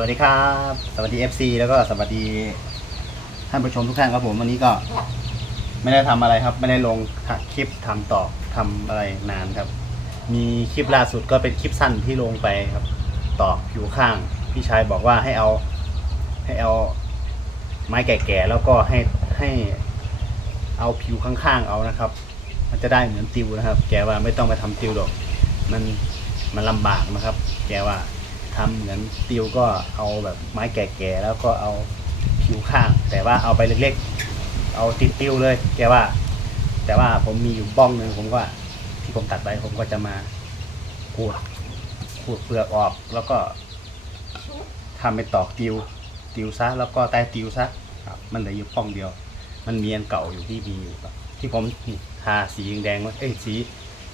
สวัสดีครับ สวัสดี FC แล้วก็สวัสดีท่านผู้ชมทุกท่านครับผมวันนี้ก็ไม่ได้ทำอะไรครับ ไม่ได้ลงคลิปทำต่อทำอะไรนานครับ มีคลิปล่าสุดก็เป็นคลิปสั้นที่ลงไปครับต่อผิวข้าง พี่ชายบอกว่าให้เอา ให้เอาไม้แก่ๆแล้วก็ให้ให้เอาผิวข้างๆเอานะครับ มันจะได้เหมือนติวนะครับ แกว่าไม่ต้องไปทำติวหรอก มันมันลำบากนะครับ แกว่า ทำเหมือนติวก็เอาแบบไม้แก่ๆแล้วก็เอาผิวข้าง แต่ว่าเอาไปเล็กๆ เอาติดติวเลย แกว่า แต่ว่าผมมีอยู่บ้องหนึ่งผมก็ที่ผมตัดไปผมก็จะมาขูดขูดเปลือกออกแล้วก็ทำเป็นตอกติวติวซะแล้วก็ใต้ติวซะครับมันเหลืออยู่ป้องเดียว มันมีอันเก่าอยู่ที่มีอยู่ครับที่ผมทาสีแดงไว้เอ้ยสี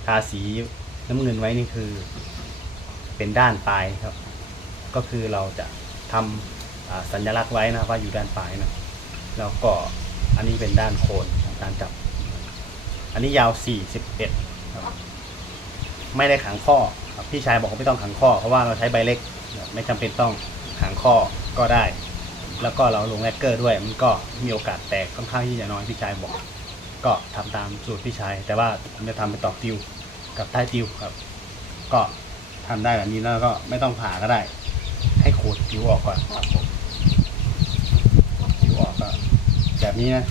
ทาสีน้ำเงินไว้นี่คือ เป็นด้านปลายครับ ก็คือเราจะทำอ่าสัญลักษณ์ไว้นะว่าอยู่ด้านปลายนะแล้วก็อันนี้เป็นด้านโคนการจับ อันนี้ยาว 41ครับไม่ได้ขังข้อครับพี่ชายบอกว่าไม่ต้องขังข้อ เพราะว่าเราใช้ใบเล็ก ไม่จำเป็นต้องขังข้อก็ได้ แล้วก็เราลงแรกเกอร์ด้วย มันก็มีโอกาสแตกค่อนข้างที่จะน้อยพี่ชายบอก ก็ทำตามสูตรพี่ชาย แต่ว่าผมจะทำเป็นตอกติวกับใต้ติวครับ ก็ทำได้แบบนี้แล้วก็ไม่ต้องผ่าก็ได้ ให้ขูดผิวออกก่อนครับผมผิวออกก็แบบนี้นะ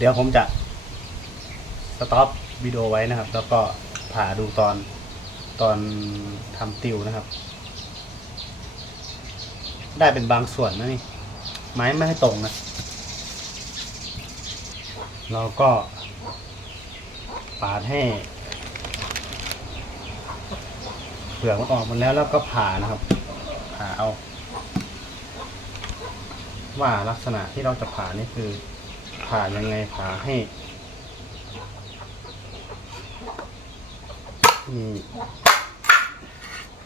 เดี๋ยวผมจะสต็อปวิดีโอไว้นะครับ แล้วก็ผ่าดูตอนตอนทำติวนะครับ ได้เป็นบางส่วนนะนี่ ไม้ไม่ให้ตรงนะ เราก็ปาดให้เปลือกมันออกหมดแล้วแล้วก็ผ่านะครับ ผ่าเอา ว่าลักษณะที่เราจะผ่านี่คือ ผ่ายังไงผ่าให้นี่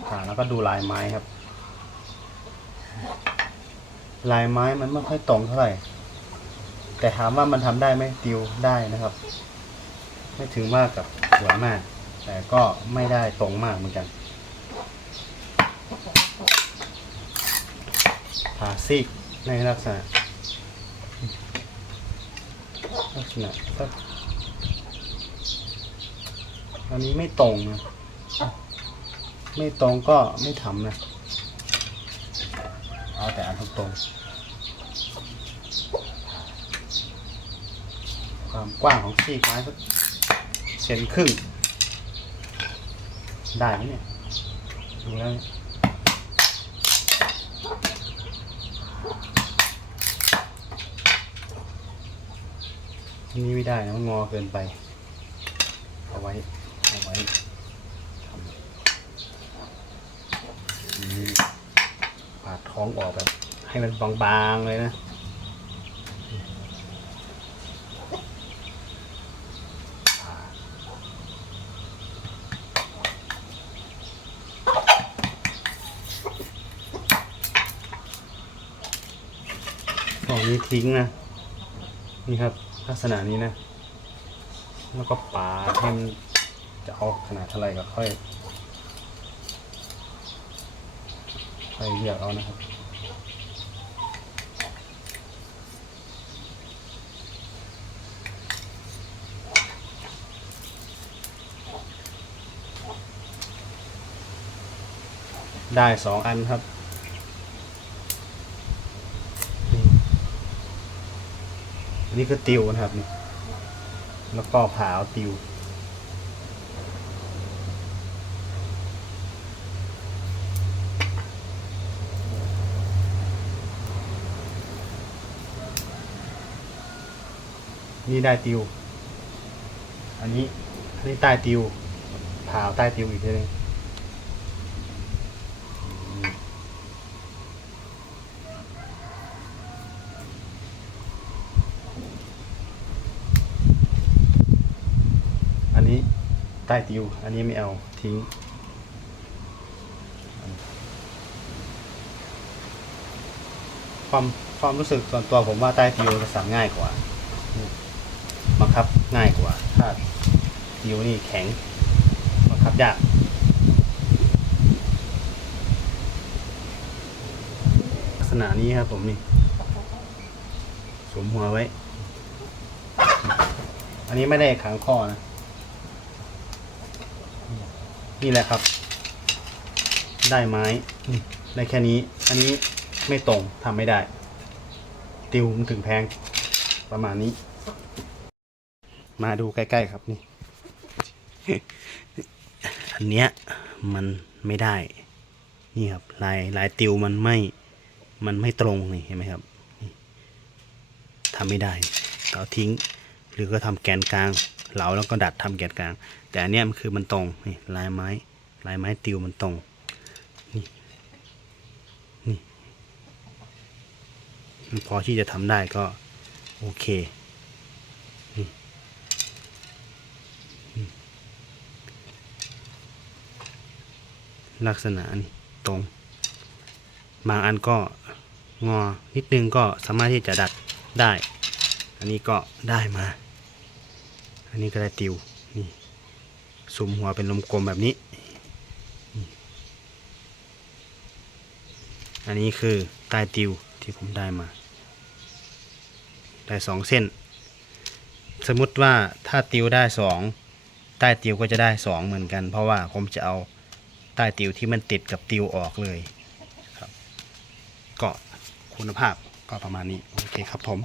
ผ่าแล้วก็ดูลายไม้ครับ ลายไม้มันไม่ค่อยตรงเท่าไหร่ แต่ถามว่ามันทำได้ไหมติวได้นะครับ ไม่ถึงมากกับหัวมาก แต่ก็ไม่ได้ตรงมากเหมือนกันผ่าซีกในลักษณะ ลักษณะสักอันนี้ไม่ตรงนะ ไม่ตรงก็ไม่ทำนะ เอาแต่อันตรงๆความกว้างของซีกไม้สักเซนครึ่ง ได้ไหมเนี่ย ดูแล้ว นี่ยที่นี่ไม่ได้นะมันงอเกินไป เอาไว้ เอาไว้ทำนี่ปาดท้องออกแบบ ให้มันบางๆเลยนะฝั่งนี้ทิ้งนะ นี่ครับ ลักษณะนี้นะ แล้วก็ปาดให้มันจะเอาขนาดเท่าไหร่ก็ค่อย ค่อยเลือกเอานะครับได้สองอันครับ อันนี้คือติวนะครับนี่แล้วก็ผ่าเอาติว นี่ได้ติว อันนี้อันนี้ใต้ติวผ่าเอาใต้ติวอีกทีหนึง ใต้ติว อันนี้ไม่เอาทิ้ง ความความรู้สึกส่วนตัวผมว่าใต้ติวจะสั่งง่ายกว่าบังคับง่ายกว่า ถ้าติวนี่แข็งบังคับยากลักษณะนี้ครับผมนี่สวมหัวไว้ อันนี้ไม่ได้ขังข้อนะ นี่แหละครับ ได้ไม้นี่ได้แค่นี้ อันนี้ไม่ตรงทำไม่ได้ ติวมันถึงแพงประมาณนี้ มาดูใกล้ๆครับนี่ อันเนี้ยมันไม่ได้ นี่ครับลายลายติวมันไม่ มันไม่ตรงนี่เห็นไหมครับนี่ทำไม่ได้เราทิ้ง หรือก็ทำแกนกลาง เหลาแล้วก็ดัดทำแกนกลาง แต่อันนี้มันคือมันตรงนี่ลายไม้ลายไม้ติวมันตรงนี่นี่นพอที่จะทำได้ก็โอเคนี่นี่ลักษณะนี่ตรง บางอันก็งอนิดนึงก็สามารถที่จะดัดได้ อันนี้ก็ได้มา อันนี้ก็ได้ติวนี่สุมหัวเป็นลมกลมแบบนี้ อันนี้คือใต้ติวที่ผมได้มา ได้สองเส้น สมมติว่าถ้าติวได้สองใต้ติวก็จะได้สองเหมือนกัน เพราะว่าผมจะเอาใต้ติวที่มันติดกับติวออกเลยครับก็คุณภาพก็ประมาณนี้ โอเคครับผม